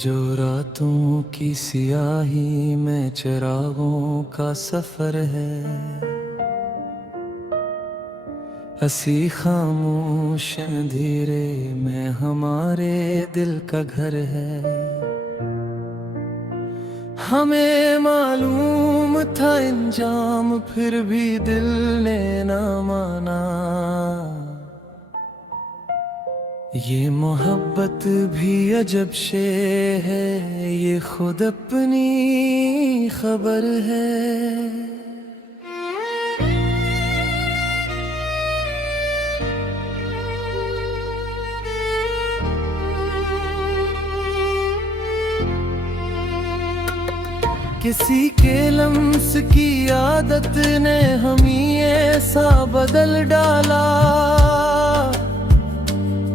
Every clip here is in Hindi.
जो रातों की सियाही में चिरागों का सफर है, हंसी खामोश अंधेरे में हमारे दिल का घर है। हमें मालूम था इंजाम, फिर भी दिल ने ना माना। ये मोहब्बत भी अजब शे है, ये खुद अपनी खबर है। किसी के लम्स की आदत ने हमें ऐसा बदल डाला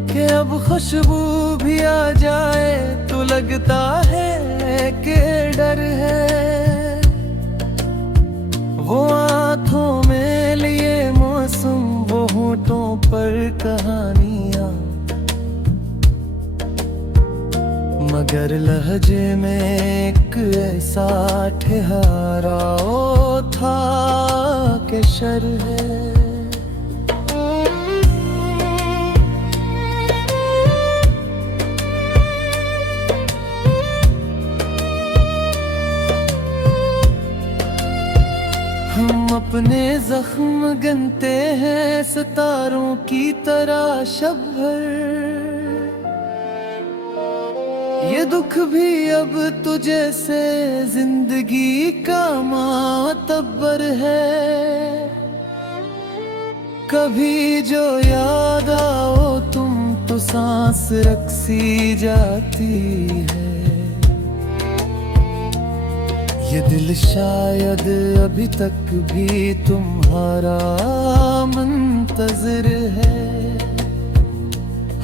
कि अब खुशबू भी आ जाए तो लगता है कि डर है। वो आँखों में लिए मौसम, वो होठों पर कहानियाँ, मगर लहजे में एक ऐसा ठहराव था कि शर है। हम अपने जख्म गनते हैं सितारों की तरह शब भर। ये दुख भी अब तुझे से जिंदगी का मातबर है। कभी जो याद आओ तुम तो सांस रक्सी जाती है। ये दिल शायद अभी तक भी तुम्हारा मुंतज़िर है।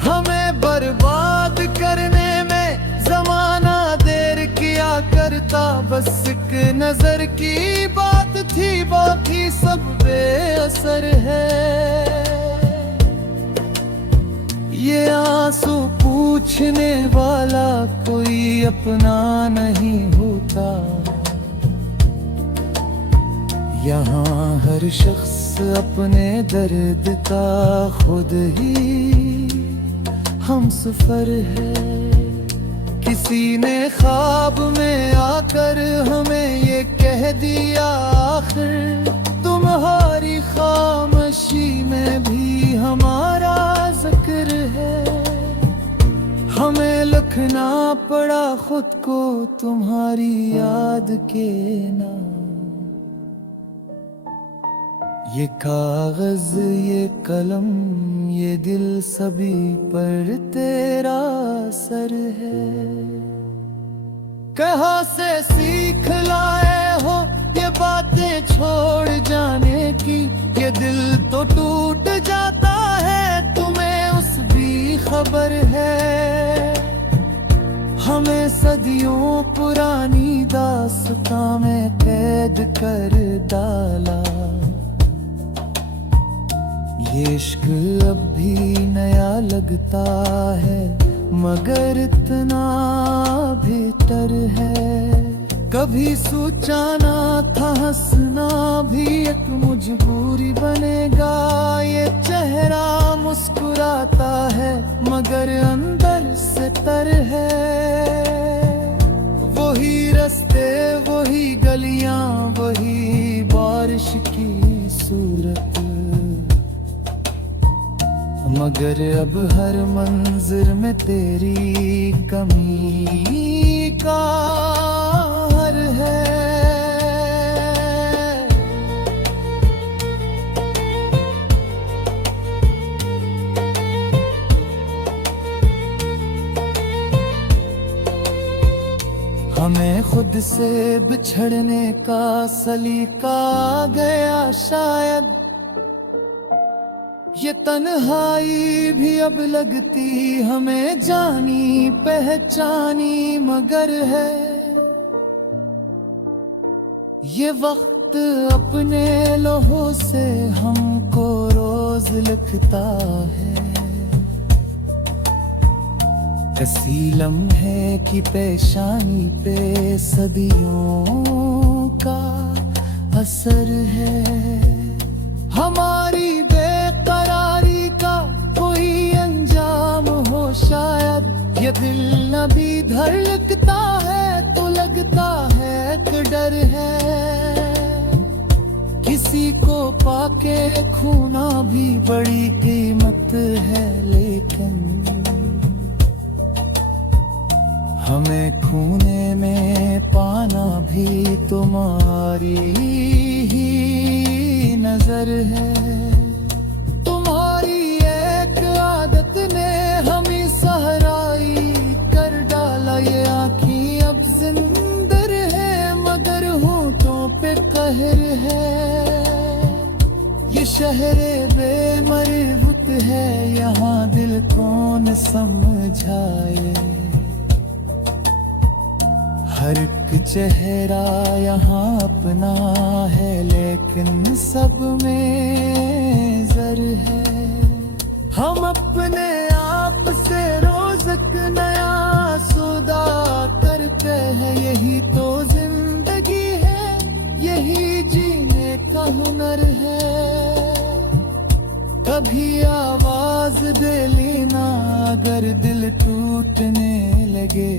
हमें बर्बाद करने में ज़माना देर किया करता, बस एक नजर की बात थी, बाकी सब बेअसर है। ये आंसू पूछने वाला कोई अपना नहीं होता। यहाँ हर शख्स अपने दर्द का खुद ही हमसफर है। किसी ने ख्वाब में आकर हमें ये कह दिया, आखिर तुम्हारी खामोशी में भी हमारा जिक्र है। हमें लिखना पड़ा खुद को तुम्हारी याद के नाम। ये कागज, ये कलम, ये दिल सभी पर तेरा असर है। कहाँ से सीख लाए हो ये बातें छोड़ जाने की? ये दिल तो टूट जाता है, तुम्हें उस भी खबर है। हमें सदियों पुरानी दास्तां में कैद कर डाला। ये इश्क अब भी नया लगता है, मगर इतना बेहतर है। कभी सोचा ना था हंसना भी एक मजबूरी बनेगा। ये चेहरा मुस्कुराता है, मगर अंदर से तर है। वही रास्ते, वही गलियां, वही बारिश की सूरत, मगर अब हर मंजिर में तेरी कमी का हर है। हमें खुद से बिछड़ने का सलीका आ गया शायद। ये तन्हाई भी अब लगती हमें जानी पहचानी मगर है। ये वक्त अपने लौहों से हमको रोज लिखता है। कसी लम्हे की पेशानी पे सदियों का असर है। हमारी बेकरारी का कोई अंजाम हो शायद, ये दिल न भी धड़कता है तो लगता है कि डर है। किसी को पाके खोना भी बड़ी कीमत है, लेकिन हमें खूने में पाना भी तुम्हारी ही नजर है। तुम्हारी एक आदत ने हमें सहराई कर डाला, ये आँखें अब जिंदर है मगर होठों पे कहर है। ये शहरे बेमरबूत है, यहाँ दिल कौन समझाए। हर एक चेहरा यहाँ अपना है, लेकिन सब में जर है। हम अपने आप से रोज एक नया सौदा करते हैं, यही तो जिंदगी है, यही जीने का हुनर है। कभी आवाज दे लेना अगर दिल टूटने लगे,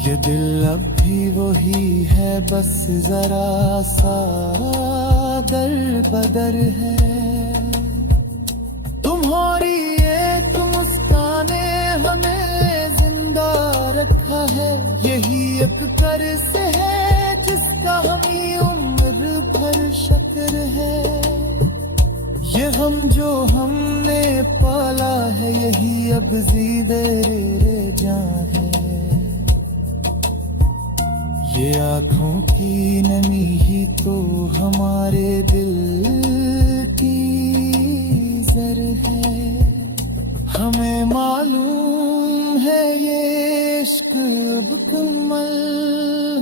ये दिल अब भी वही है, बस जरा सा दर बदर है। तुम्हारी एक मुस्काने हमें जिंदा रखा है, यही एक कर्ज है जिसका हमें उम्र भर शुक्र है। ये हम जो हमने पाला है, यही अब ज़िंदे रे जान है। ये आँखों की नमी ही तो हमारे दिल की जर है। हमें मालूम है ये इश्क अब मुकम्मल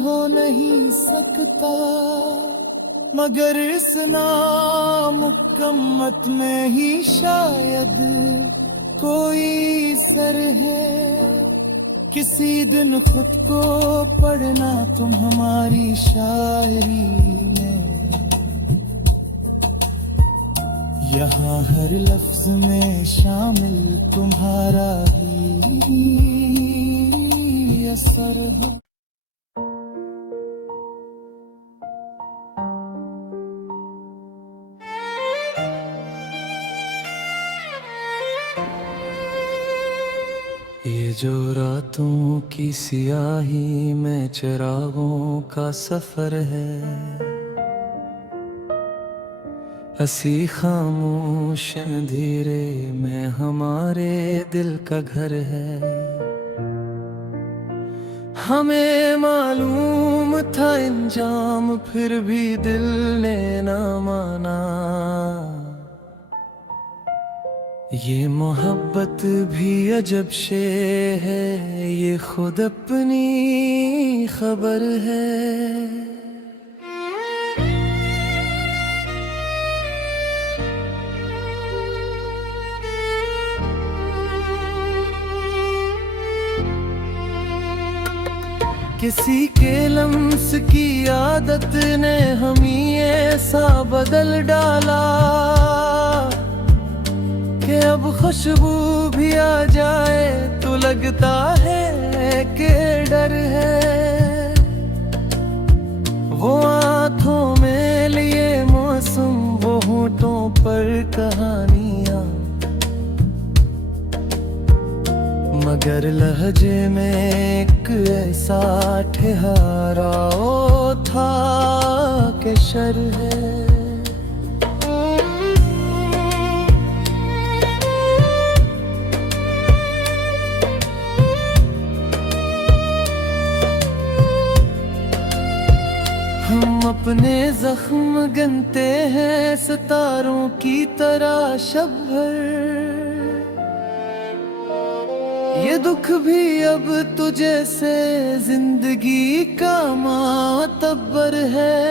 हो नहीं सकता, मगर इस नामुकम्मत में ही शायद कोई सर है। किसी दिन खुद को पढ़ना तुम हमारी शायरी में, यहाँ हर लफ्ज में शामिल तुम्हारा ही असर है। ये जो रातों की सियाही में चिरागों का सफर है, हसी खामोश अंधेरे में हमारे दिल का घर है। हमें मालूम था इंजाम, फिर भी दिल ने ना माना। ये मोहब्बत भी अजब शे है, ये खुद अपनी खबर है। किसी के लम्स की आदत ने हमें ऐसा बदल डाला कि अब खुशबू भी आ जाए तो लगता है कि डर है। वो आँखों में लिए मौसम, वो होठों पर कहानियाँ, मगर लहजे में एक ऐसा ठहराव था कि शर है। हम अपने जख्म गनते हैं सितारों की तरह शब भर, ये दुख भी अब तुझे से जिंदगी का मातबर है।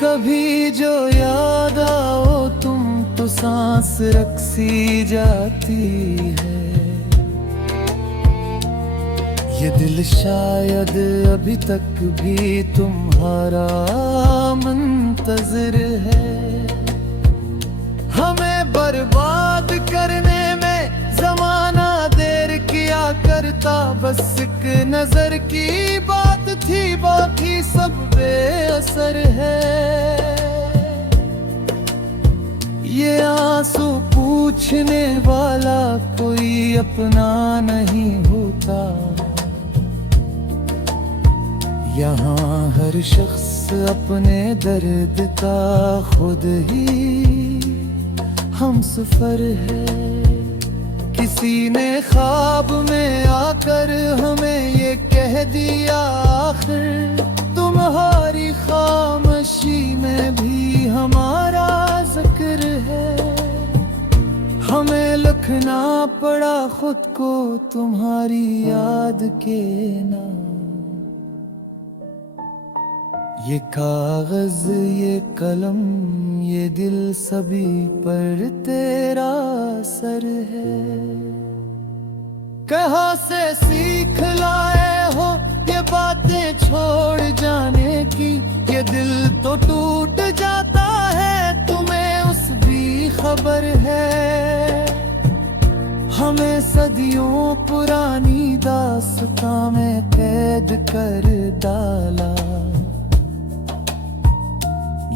कभी जो याद आओ तुम तो सांस रक्सी जाती है। ये दिल शायद अभी तक भी तुम्हारा मुंतज़िर है। हमें बर्बाद करने में ज़माना देर किया करता, बस एक नजर की बात थी, बाकी सब बेअसर है। ये आंसू पूछने वाला कोई अपना नहीं होता। यहाँ हर शख्स अपने दर्द का खुद ही हमसफर है। किसी ने ख्वाब में आकर हमें ये कह दिया, आखिर तुम्हारी खामोशी में भी हमारा जिक्र है। हमें लिखना पड़ा खुद को तुम्हारी याद के नाम। ये कागज, ये कलम, ये दिल सभी पर तेरा असर है। कहाँ से सीख लाए हो ये बातें छोड़ जाने की? ये दिल तो टूट जाता है, तुम्हें उस भी खबर है। हमें सदियों पुरानी दास्तां में कैद कर डाला।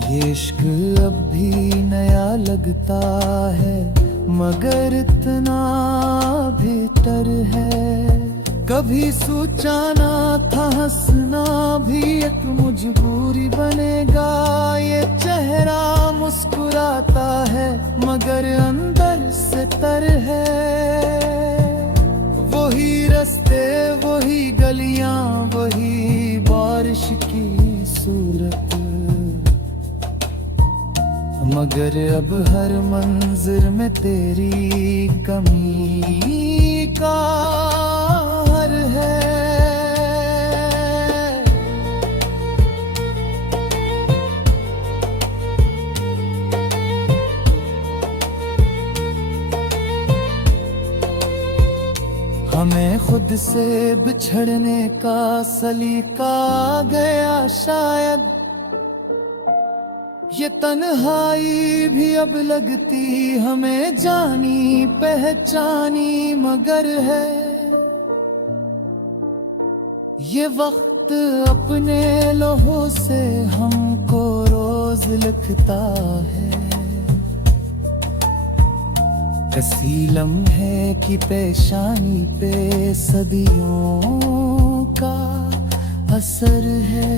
ये इश्क अब भी नया लगता है, मगर इतना भीतर है। कभी सोचा ना था हंसना भी एक मजबूरी बनेगा। ये चेहरा मुस्कुराता है, मगर अंदर से तर है। वही रास्ते, वही गलियां, वही बारिश की सूरत, मगर अब हर मंजिर में तेरी कमी का हर है। हमें खुद से बिछड़ने का सलीका आ गया शायद। ये तन्हाई भी अब लगती हमें जानी पहचानी मगर है। ये वक्त अपने लौहों से हमको रोज लिखता है। कसी लम्हे की पेशानी पे सदियों का असर है।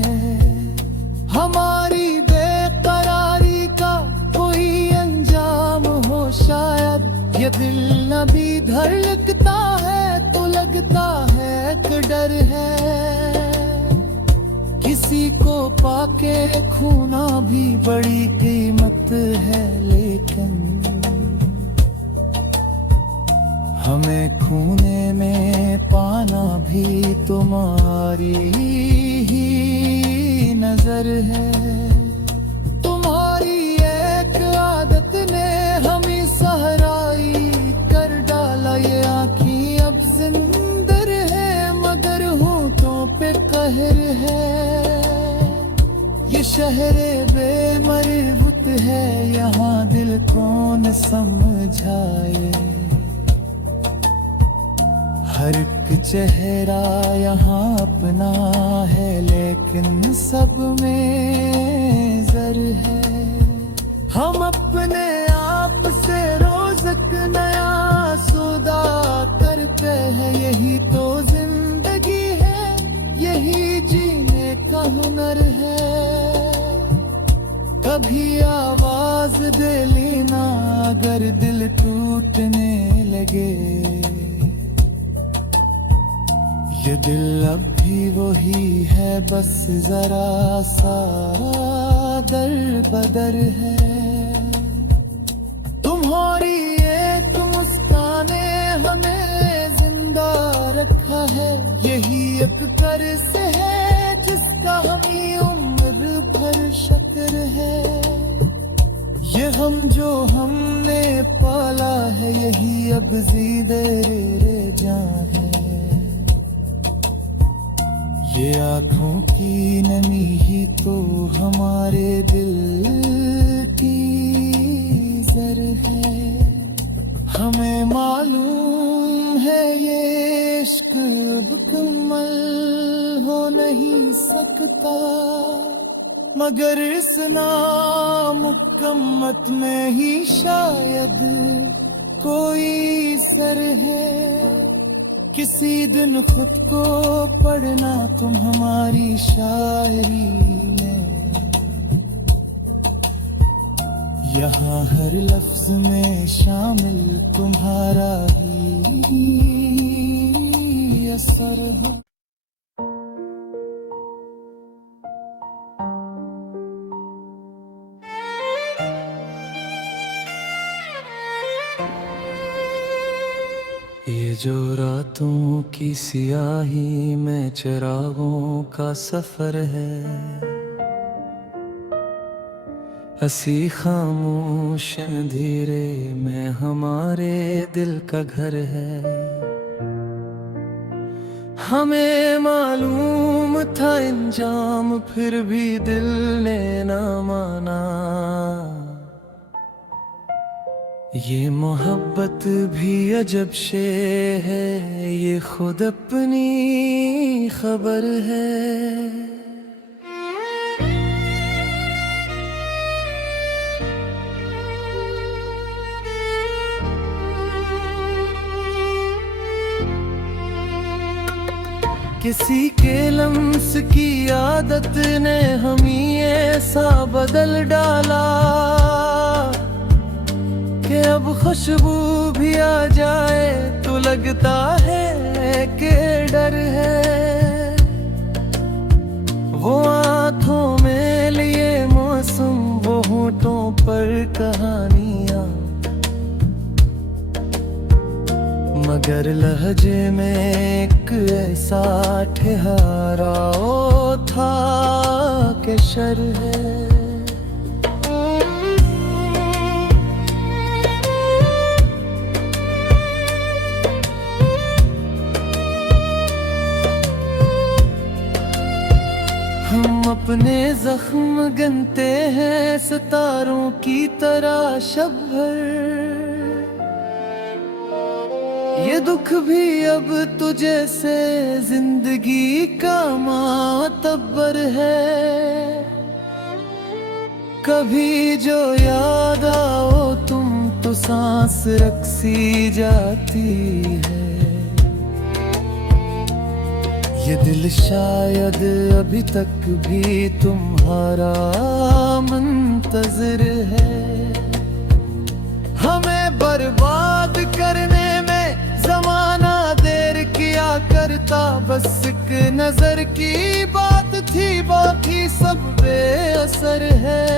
हमारी बेकरारी का कोई अंजाम हो शायद। ये दिल न भी धड़कता है तो लगता है कि डर है। किसी को पाके खोना भी बड़ी कीमत है, लेकिन हमें खूने में पाना भी तुम्हारी ही नजर है। तुम्हारी एक आदत ने हमें सहराई कर डाला। ये आँखी अब जिंदर है, मगर होठों पे कहर है। ये शहरे बेमरबूत है, यहाँ दिल कौन समझाए। हर एक चेहरा यहाँ अपना है, लेकिन सब में जर है। हम अपने आप से रोज एक नया सौदा करते हैं। यही तो जिंदगी है, यही जीने का हुनर है। कभी आवाज दे लेना अगर दिल टूटने लगे। ये दिल अब भी वही है, बस जरा सा दर बदर है। तुम्हारी एक मुस्काने हमें जिंदा रखा है। यही एक कर्ज है जिसका हमें उम्र भर शुक्र है। ये हम जो हमने पाला है, यही अब ज़िंदे रे जान है। ये आँखों की नमी ही तो हमारे दिल की जर है। हमें मालूम है ये इश्क अब कमल हो नहीं सकता, मगर इस नामुकम्मत में ही शायद कोई सर है। किसी दिन खुद को पढ़ना तुम हमारी शायरी में, यहाँ हर लफ्ज में शामिल तुम्हारा ही असर है। ये जो रातों की सियाही में चिरागों का सफर है, हसी खामोश अंधेरे में हमारे दिल का घर है। हमें मालूम था इंजाम, फिर भी दिल ने ना माना। ये मोहब्बत भी अजब शे है, ये खुद अपनी खबर है। किसी के लम्स की आदत ने हमें ऐसा बदल डाला कि अब खुशबू भी आ जाए तो लगता है कि डर है। वो आँखों में लिए मौसम, वो होठों पर कहानियाँ, मगर लहजे में एक ऐसा ठहराव था कि शर है। हम अपने जख्म गनते हैं सितारों की तरह शब भर, ये दुख भी अब तुझे से जिंदगी का मातबर है। कभी जो याद आओ तुम तो सांस रक्सी जाती है। ये दिल शायद अभी तक भी तुम्हारा मुंतज़िर है। हमें बर्बाद करने में ज़माना देर किया करता, बस एक नजर की बात थी, बाकी सब बेअसर है।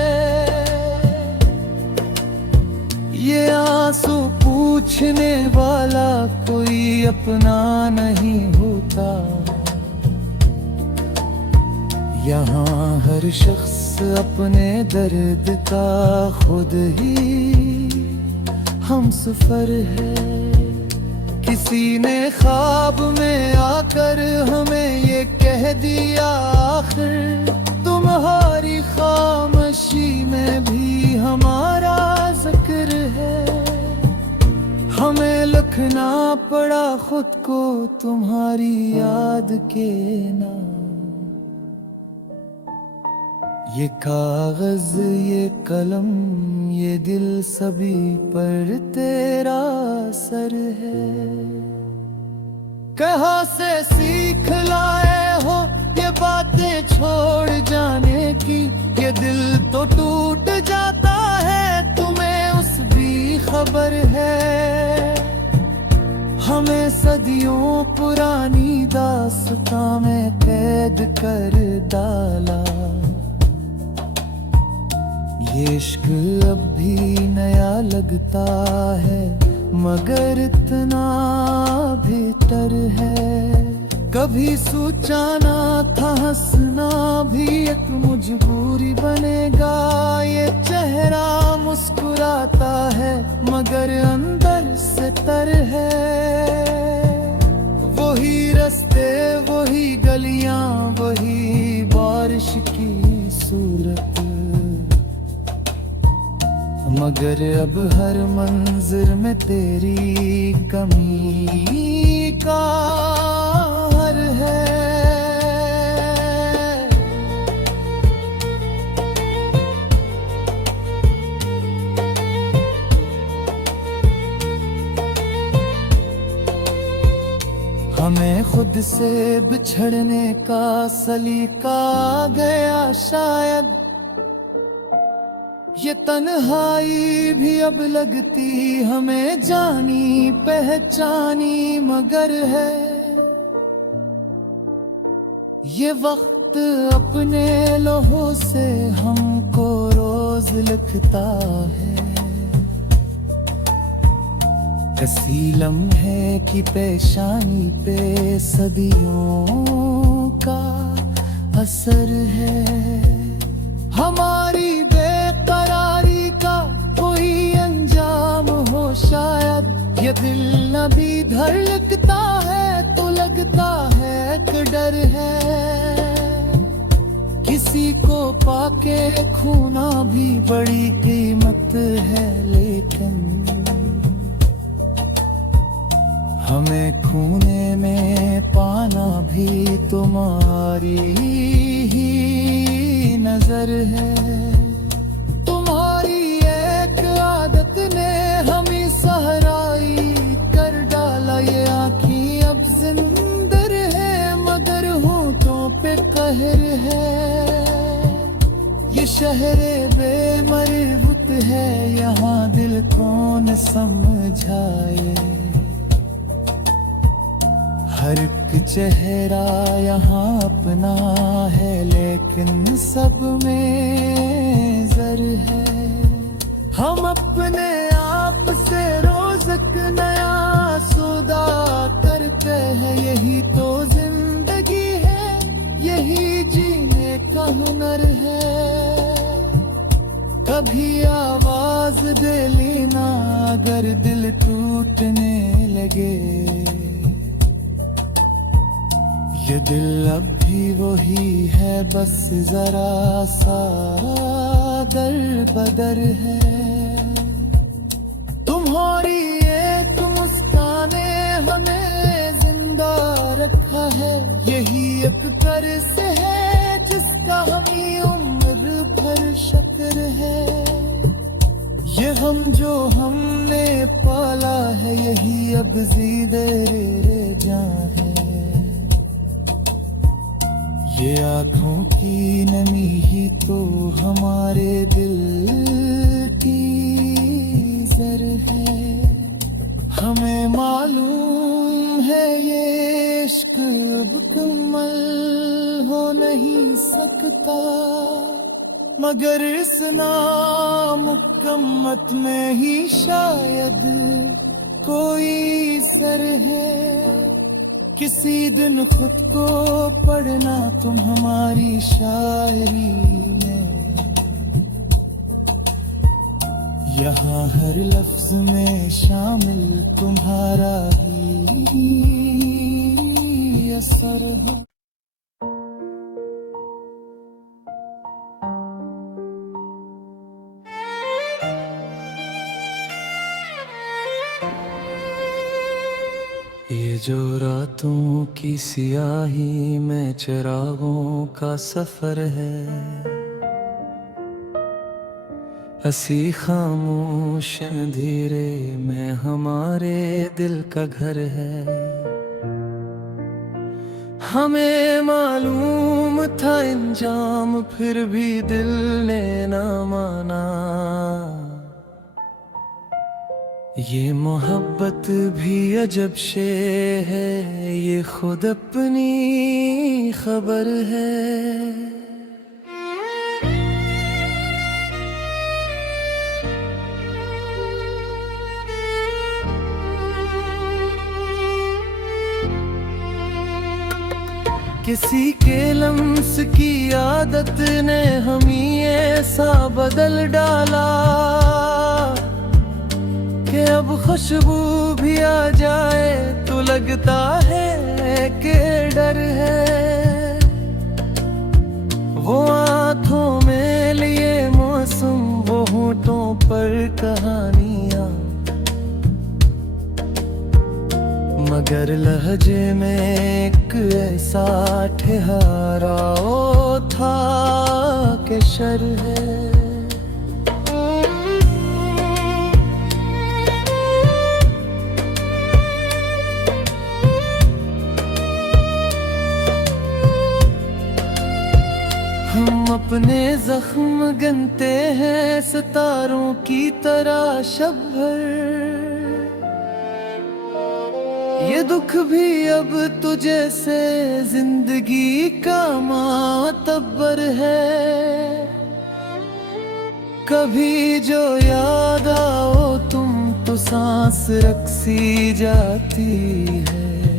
ये आंसू पूछने वाला कोई अपना नहीं होता, यहाँ हर शख्स अपने दर्द का खुद ही हमसफर है। किसी ने ख्वाब में आकर हमें ये कह दिया, आखिर तुम्हारी खामोशी में भी हमारा जिक्र है। हमें लिखना पड़ा खुद को तुम्हारी याद के नाम। ये कागज, ये कलम, ये दिल सभी पर तेरा असर है। कहाँ से सीख लाए हो ये बातें छोड़ जाने की, ये दिल तो टूट जाता है, तुम्हें उस भी खबर है। हमें सदियों पुरानी दास्तां में कैद कर डाला। ये इश्क अब भी नया लगता है, मगर इतना भीतर है। कभी सोचा ना था हंसना भी एक मजबूरी बनेगा। ये चेहरा मुस्कुराता है मगर अंदर से तर है। वही रास्ते वही गलियां वही बारिश की सूरत, मगर अब हर मंजिल में तेरी कमी का हर है। हमें खुद से बिछड़ने का सलीका आ गया शायद। ये तन्हाई भी अब लगती हमें जानी पहचानी मगर है। ये वक्त अपने लौहों से हमको रोज लिखता है। कसी लम्हे की पेशानी पे सदियों का असर है। हमारी बेकरारी का कोई अंजाम हो शायद। ये दिल न भी धड़कता है तो लगता है कि डर है। किसी को पाके खोना भी बड़ी कीमत है, लेकिन हमें खूने में पाना भी तुम्हारी ही नजर है। तुम्हारी एक आदत ने हमें सहराई कर डाला। ये आँखी अब जिंदर है मगर होठों पे कहर है। ये शहरे बेमरबूत है यहाँ दिल कौन समझाए। हर एक चेहरा यहाँ अपना है लेकिन सब में जर है। हम अपने आप से रोज एक नया सौदा करते हैं। यही तो जिंदगी है, यही जीने का हुनर है। कभी आवाज दे लेना अगर दिल टूटने लगे। ये दिल अब भी वही है बस जरा सा दर बदर है। तुम्हारी एक मुस्काने हमें जिंदा रखा है। यही एक कर्ज है जिसका हमें उम्र भर शुक्र है। ये हम जो हमने पाला है यही अब ज़िंदे रे जान है। ये आँखों की नमी ही तो हमारे दिल की जर है। हमें मालूम है ये इश्क अब मुकम्मल हो नहीं सकता, मगर इस नामुकम्मत में ही शायद कोई सर है। किसी दिन खुद को पढ़ना तुम हमारी शायरी में। यहाँ हर लफ्ज में शामिल तुम्हारा ही असर है। ये जो रातों की सियाही में चिरागों का सफर है। हसी खामोश अंधेरे में हमारे दिल का घर है। हमें मालूम था इंजाम फिर भी दिल ने ना माना। ये मोहब्बत भी अजब शे है, ये खुद अपनी खबर है। किसी के लम्स की आदत ने हमें ऐसा बदल डाला कि अब खुशबू भी आ जाए तो लगता है कि डर है। वो आँखों में लिए मौसम, वो होठों पर कहानियाँ, मगर लहजे में एक ऐसा ठहराव था कि शर है। हम अपने जख्म गनते हैं सितारों की तरह शब भर, ये दुख भी अब तुझे से जिंदगी का मातबर है। कभी जो याद आओ तुम तो सांस रक सी जाती है।